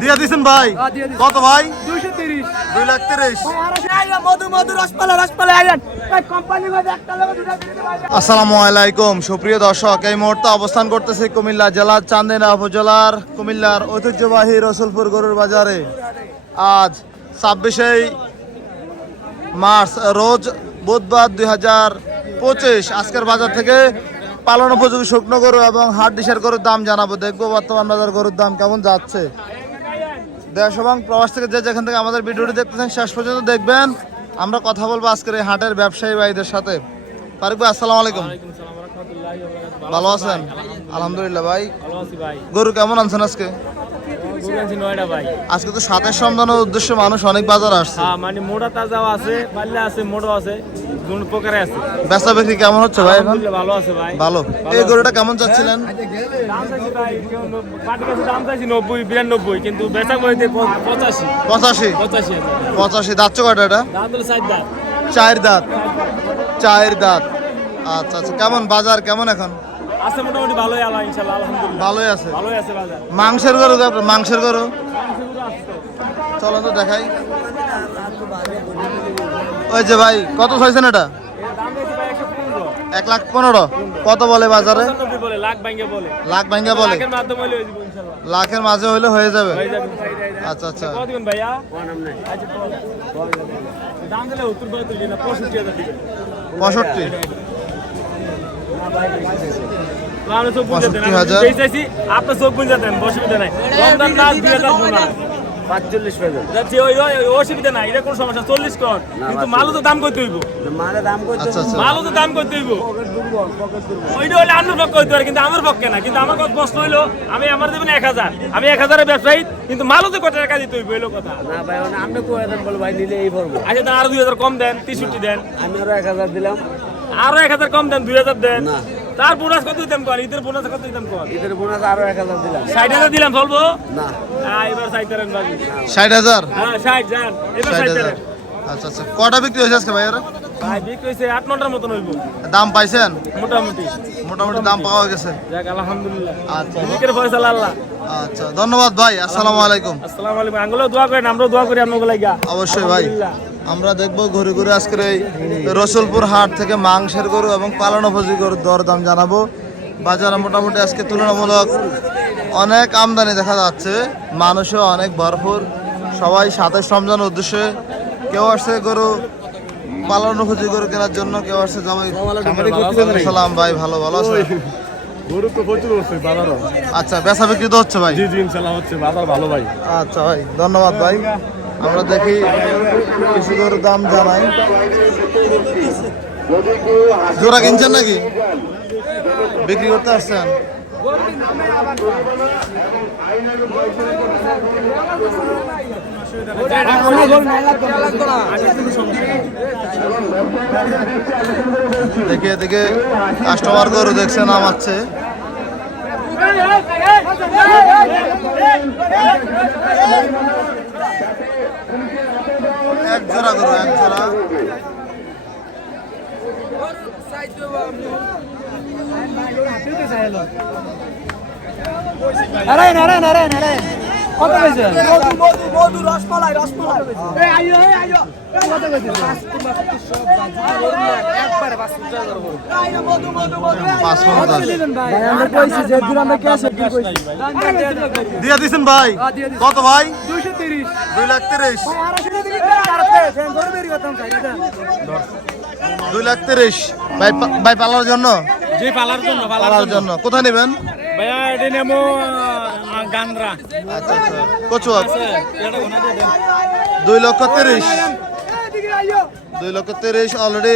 দিয়ে দিছেন ভাই। কত ভাই? দুই লাখ তিরিশ। আসসালামু আলাইকুম সুপ্রিয় দর্শক এই মুহূর্তে অবস্থান করতেছি কুমিল্লা জেলার চান্দিনা উপজেলার কুমিল্লার ঐতিহ্যবাহী রসুলপুর গরুর বাজারে। আজ ছাব্বিশে মার্চ রোজ বুধবার দুই হাজার পঁচিশ। আজকের বাজার থেকে পালন উপযোগী শুকনো গরু এবং হাট ডিশের গরুর দাম জানাব। দেখব বর্তমান বাজার গরুর দাম কেমন যাচ্ছে। দেশ এবং প্রবাস থেকে যে যেখান থেকে আমাদের ভিডিওটি দেখতেছেন, শেষ পর্যন্ত দেখবেন। আমরা কথা বলব আজকের এই হাটের ব্যবসায়ী ভাইদের সাথে। তারিক ভাই, আসসালামু আলাইকুম। ভালো আছেন? আলহামদুলিল্লাহ ভাই। গরু কেমন আনছেন আজকে? আজকে তো সাতের সন্ধানের উদ্দেশ্যে মানুষ অনেক বাজার আসছে। মানে মোটা তাজাও আছে, পাল্লা আছে মোটো আছে। দুটো প্রকারে আছে। বেচা বিক্রি কেমন হচ্ছে ভাই এখন? ভালো আছে ভাই। ভালো। এই গরুটা কেমন চাচ্ছিলেন? দাম চাইছি নব্বই বিরানব্বই কিন্তু বেচা বইতে পঁচাশি। পঁচাশি? পঁচাশি পঁচাশি। দাঁত কয়টা এটা? চার দাঁত। চার দাঁত। আচ্ছা আচ্ছা। কেমন বাজার? কেমন এখন? আছে মোটামুটি ভালোই আলহামদুলিল্লাহ। ভালোই আছে। ভালোই আছে বাজার। মাংসের গরু? মাংসের গরু? চলো তো দেখাই। ওই যে ভাই কত চাইছেন এটা? এক লাখ পনেরো। কত বলে বাজারে? লাখ ভাঙ্গে বলে। লাখের মাঝে হইলে হয়ে যাবে। আচ্ছা আচ্ছা। দিন পঁয়ষট্টি হাজার। দিবেন পঁয়ষট্টি আপনি চোখ বুঝে দেন 65,000 আমি চাইছি আপনি চোখ বুঝে দেন অসুবিধা নাই রমজান মাস দুই হাজার পনেরো পাঁচচল্লিশ পেজে যাচ্ছি ওই অসুবিধা নাই এটা কোনো সমস্যা চল্লিশ কর। কিন্তু মালও তো দাম করতে হইব। মানে দাম করতে আচ্ছা আচ্ছা। মালও তো দাম করতে হইব। ওইটা হলে আপনার পক্ষে হইতে পারে কিন্তু আমার পক্ষে না। কিন্তু আমার কথা প্রশ্ন হইল আমি আমার দেবেন এক হাজার। আমি এক হাজারের ব্যবসায়ী কিন্তু মালও তো কত টাকা দিতে হইব এলো কথা। না ভাই মানে আপনি কয়ে দেন বলে ভাই নিলে এই পড়ব আচ্ছা দেন আরও দুই হাজার কম দেন তেষট্টি দেন। আমি আরও এক হাজার দিলাম। আরও এক হাজার কম দেন দুই হাজার দেন। না। তার বোনাস কত দিতাম কর? ঈদের বোনাস কত দিতাম কর? ঈদের বোনাস আরও এক হাজার দিলাম। ষাট হাজার দিলাম চলবো না। এবার ষাট দেন বাকি ষাট হাজার? হ্যাঁ ষাট যান। এবার ষাট হাজার। আচ্ছা আচ্ছা। কটা বিক্রি হয়েছে আজকে ভাই ওরা ভাই বিক্রি হয়েছে আট নটার মতন হইব। দাম পাইছেন? মোটামুটি। মোটামুটি দাম পাওয়া গেছে। যাক আলহামদুলিল্লাহ। আচ্ছা। বিক্রির ফয়সাল আল্লাহ আচ্ছা ধন্যবাদ ভাই। আসসালামু আলাইকুম। আসসালামু আলাইকুম। আঙ্গুলো দোয়া করেন আমরাও দোয়া করি আপনাকে লাগিয়া অবশ্যই ভাই। আলহামদুলিল্লাহ। আমরা দেখব ঘুরে ঘুরে আজকের এই রসুলপুর হাট থেকে মাংসের গরু এবং পালন উপযোগী গরুর দর দাম জানাব। বাজারে মোটামুটি আজকে তুলনামূলক অনেক আমদানি দেখা যাচ্ছে মানুষও অনেক ভরপুর সবাই সাথে রমজানের উদ্দেশ্যে কেউ আসছে গরু পালন উপযোগী গরু কেনার জন্য কেউ আসছে জবাই সালাম ভাই ভালো ভালো আছে? গরু তো প্রচুর হচ্ছে বাজারও আচ্ছা বেচা বিক্রি তো হচ্ছে ভাই? জি জি ইনশাল্লাহ হচ্ছে বাজার ভালো ভাই। আচ্ছা ভাই ধন্যবাদ ভাই। আমরা দেখি কিছু গরুর দাম জানাই জোড়া কিনছেন নাকি বিক্রি করতে আসছেন দেখে দেখে কাস্টমার গরু দেখছে নামাচ্ছে জোড়া করো এক জোড়া। নারায়ণ নারায়ণ নারায়ণ নারায়ণ। কত হয়েছে? মধু মধু মধু রসমালাই রসমালাই। এই আইও এই আইও কত হয়েছে? বাস তোমার সব একবারে বাস উঠা ধরব এই মধু মধু মধু বাস কত দিবেন ভাই? ভাই আমরা কইছি যে দিন আমরা ক্যাশ কি কইছি? দিয়া দিছেন ভাই। কত ভাই? 230 2 লাখ 30 ভাই 230 দুই লাখ তিরিশ। ভাই ভাই পালার জন্য? জি পালার জন্য পালার জন্য। কোথায় নেবেন? ভাইয়া এটা আচ্ছা আচ্ছা। কচুয়া? দুই লক্ষ তিরিশ। দুই লক্ষ তিরিশ অলরেডি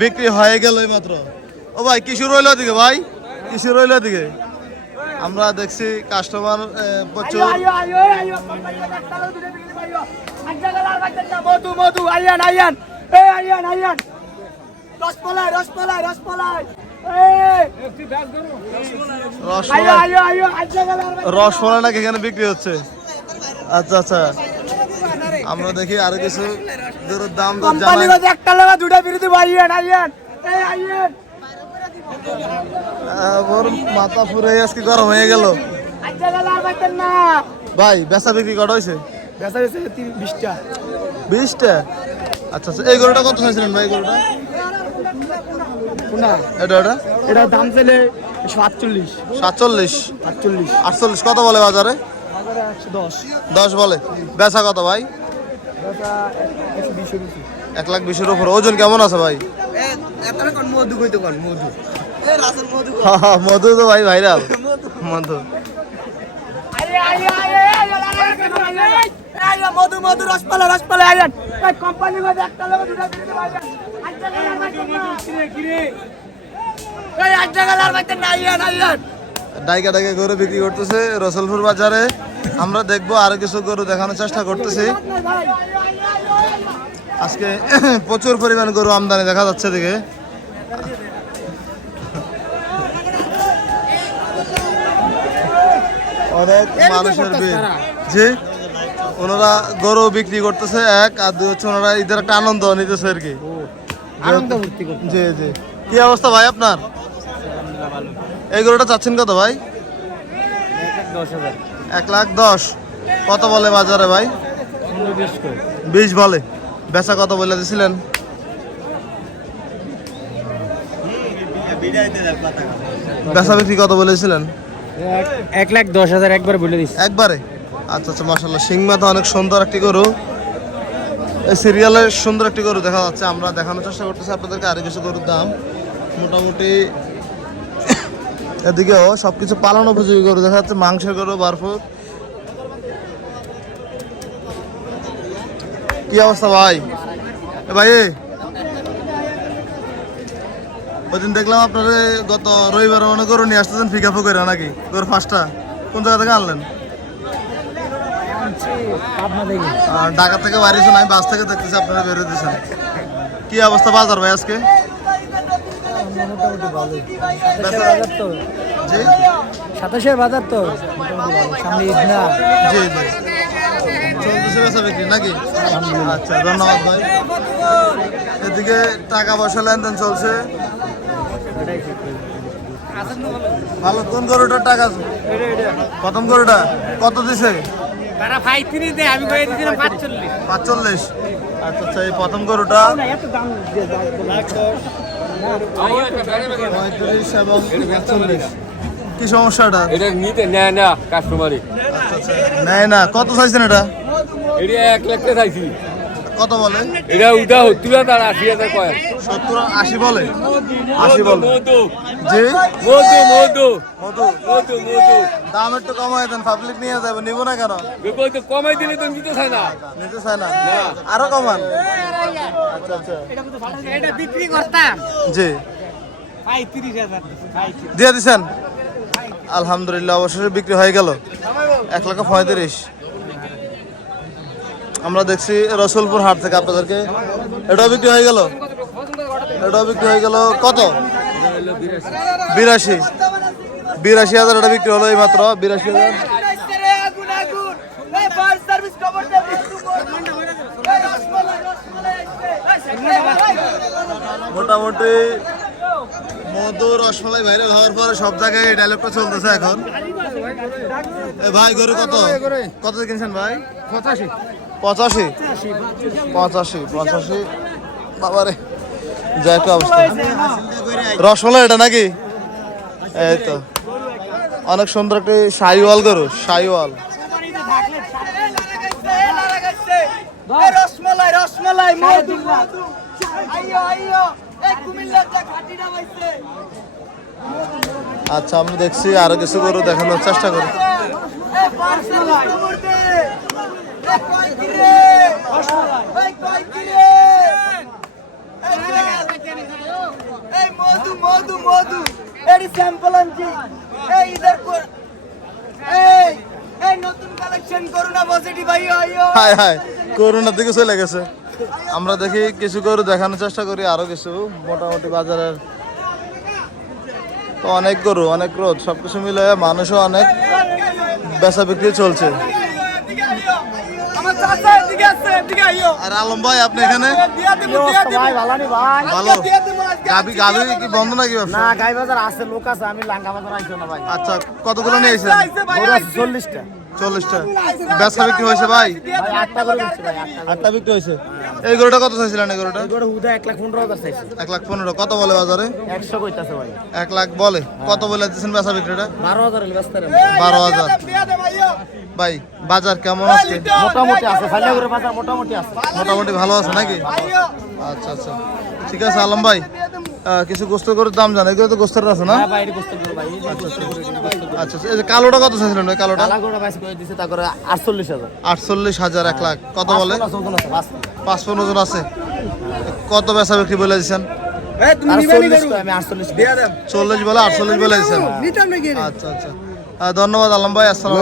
বিক্রি হয়ে গেল মাত্র। ও ভাই কিছু রইল দিকে ভাই? কিছু রইল দিকে আমরা দেখছি কাস্টমার প্রচুর। মধু মধু আইয়ান আইয়ান। এই আইয়ান আইয়ান। রসমালাই রসমালাই রসমালাই। রসমালাই। নাকি এখানে বিক্রি হচ্ছে? আচ্ছা আচ্ছা। আমরা দেখি আরও কিছু দাম একটা লাগা দুটা বিরোধী আইয়ান আইয়ান। এই আইয়ান। ওর মাথা পুরে আজকে গরম হয়ে গেল। ভাই বেচা বিক্রি কটা হয়েছে বেচা গেছে বিশটা। বিশটা? আচ্ছা আচ্ছা এই গরুটা কত চাইছিলেন ভাই গরুটা? কোনটা? এটা এটা? এটা দাম ছেলে সাতচল্লিশ। সাতচল্লিশ? আটচল্লিশ আটচল্লিশ কত বলে বাজারে? দশ। বলে। বেচা কত ভাই? এক লাখ বিশের উপর। ওজন কেমন আছে ভাই? মধু তো ভাই ভাইরাল। মধু। ডাইকা ডাইকা গরু বিক্রি করতেছে রসুলপুর বাজারে। আমরা দেখব আরও কিছু গরু দেখানোর চেষ্টা করতেছি। আজকে প্রচুর পরিমাণ গরু আমদানি দেখা যাচ্ছে দিকে অনেক মানুষের ভিড়। জি? ওনারা গরু বিক্রি করতেছে এক আর দুই হচ্ছে ওনারা ঈদের একটা আনন্দ নিতেছে আর কি। আনন্দ ভর্তি জি জি। কি অবস্থা ভাই আপনার? এই গরুটা চাচ্ছেন কত ভাই? এক লাখ দশ কত বলে বাজারে ভাই? বিশ বলে। বেচা কত বলে দিছিলেন? বেচা বিক্রি কত বলেছিলেন এক লাখ দশ হাজার একবার বলে দিচ্ছি একবারে? আচ্ছা আচ্ছা মাসাল্লাহ সিং মাথা অনেক সুন্দর একটি গরু। এই সিরিয়ালের সুন্দর একটি গরু দেখা যাচ্ছে। আমরা দেখানোর চেষ্টা করতেছি আপনাদেরকে আরও কিছু গরুর দাম। মোটামুটি এদিকেও সবকিছু পালন উপযোগী গরু দেখা যাচ্ছে। মাংসের গরু বারফুর কি অবস্থা ভাই? ভাই। ওইদিন দেখলাম আপনারা গত রবিবার মানে গরু নিয়ে আসতেছেন ফিকা ফুকেরা নাকি? তোর পাঁচটা। কোন জায়গা থেকে আনলেন? ঢাকা থেকে বাড়িয়েছেন আমি বাস থেকে দেখতেছি, আপনারা বেরোয় দিয়েছেন কি অবস্থা বাজার ভাই আজকে? বাজার তো জি। জি আচ্ছা ধন্যবাদ ভাই। এদিকে টাকা পয়সা লেনদেন চলছে। ভালো কোন গরুটার টাকা প্রথম গরুটা? কত দিছে? তারা পঁয়ত্রিশ দেয় আমি কয়ে দিয়েছিলাম পাঁচচল্লিশ। পাঁচচল্লিশ। আচ্ছা আচ্ছা এই প্রথম গরুটা? এত দাম দিয়ে পঁয়ত্রিশ এবং পাঁচচল্লিশ কি সমস্যাটা এটা? নিতে নেয় না কাস্টমারে আচ্ছা আচ্ছা নেয় না। কত চাইছেন এটা? এটা এক লাখটা চাইছি। কত বলে? এটা উঠা তুলা তার আশি হাজার কয়েক সত্তর আশি বলে? আশি বলে। জি? মধু মধু মধু। মধু মধু। দাম একটু কমাই দেন পাবলিক নিয়ে যাবে নিব না কেন? তো কমাই দিলে তো নিতে চায় না। নিতে চায় না? আরও কমান? আচ্ছা আচ্ছা। এটা বিক্রি করতাম। জি। দিয়ে দিছেন? আলহামদুলিল্লাহ অবশেষে বিক্রি হয়ে গেল। এক লক্ষ পঁয়ত্রিশ। আমরা দেখছি রসুলপুর হাট থেকে আপনাদেরকে। এটাও বিক্রি হয়ে গেল? এটাও বিক্রি হয়ে গেল কত? বিরাশি। বিরাশি হাজার এটা বিক্রি হলো এই মাত্র বিরাশি হাজার। মোটামুটি মধু রসমালাই ভাইরাল হওয়ার পরে সব জায়গায় এই ডায়লগটা চলতেছে এখন। এ ভাই গরু কত? কত কিনছেন ভাই? পঁচাশি। পঁচাশি? পঁচাশি পঁচাশি। বাবারে যা একটা অবস্থা। রসমালাই এটা নাকি? এই তো। অনেক সুন্দর একটি সাইওয়াল গরু সাইওয়াল। রসমালাই রসমালাই আচ্ছা আমরা দেখছি আরও কিছু গরু দেখানোর চেষ্টা করি। করুন দিকে চলে গেছে। আমরা দেখি কিছু করে দেখানোর চেষ্টা করি, আরও কিছু। মোটামুটি বাজারের তো অনেক গরু, অনেক রোদ, সবকিছু মিলে মানুষও অনেক বেচা বিক্রি চলছে আমার চাচা এদিকে আছে এদিকে আইয়ো আর আলম ভাই আপনি এখানে? ভালো নি ভাই। ভালো। দিয়া দিমু গাবি গাবি কি বন্ধ নাকি না গাই বাজার আছে লোক আছে আমি লাঙ্গা বাজার আইছো না ভাই। আচ্ছা কতগুলো নিয়ে চল্লিশটা। চল্লিশটা। বেচা বিক্রি হয়েছে ভাই? আটটা বিক্রি হয়েছে। এই গরুটা কত চাইছিলেন এই গরুটা? এক লাখ পনেরো কত বলে বাজারে? এক লাখ বলে। কত বলে দিচ্ছেন বেচা বিক্রিটা? বারো হাজার ভাই বাজার কেমন আছে মোটামুটি আছে। মোটামুটি ভালো আছে নাকি? আচ্ছা আচ্ছা। ঠিক আছে আলম ভাই। কিছু গোস্ত করে দাম জানে এগুলো তো গোস্তের আছে না? ভাই করো। আচ্ছা আচ্ছা, এই যে কালোটা কত চাইছিলেন ওই কালোটা? তারপরে আটচল্লিশ হাজার। আটচল্লিশ হাজার এক লাখ। কত বলে? পাঁচ পনেরো। জন আছে। কত বেচা বিক্রি বলে দিচ্ছেন চল্লিশ বলে আটচল্লিশ বলে দিচ্ছেন আচ্ছা আচ্ছা। ধন্যবাদ আলম ভাই আসসালাম